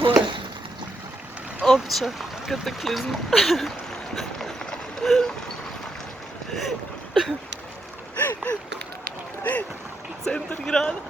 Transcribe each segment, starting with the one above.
Ovo je opća kataklizma. Centar grada.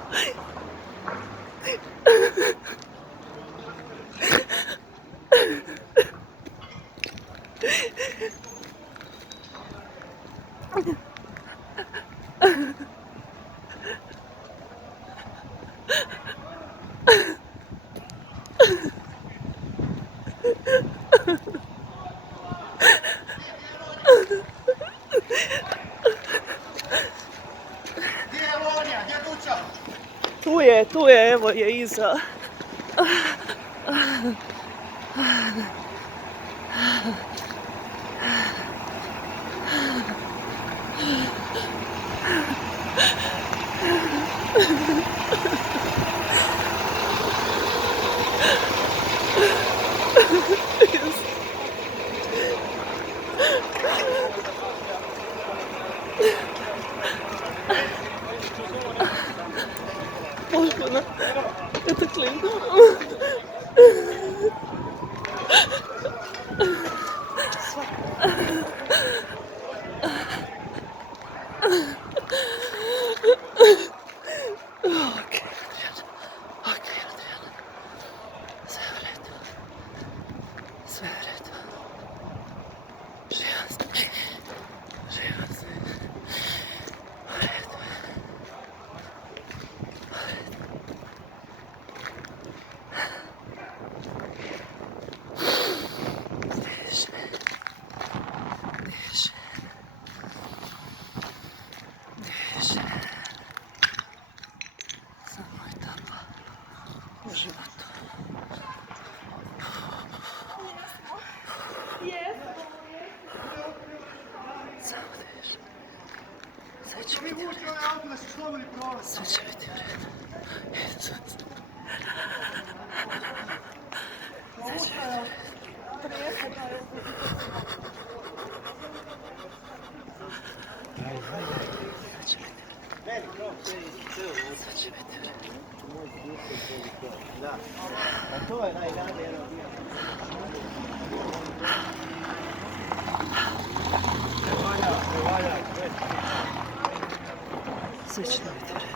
Tu je, evo je iza. Potpuno kataklizma. Okej, Adriana. Sve u redu. Sve u redu. Živa sam. Živa sam. U redu. Diše. Diše. Diše. Samo etapa u životu. Samo diše. Sve će biti u redu. Sve će biti u redu. Sve će biti u redu. Sve će biti u redu.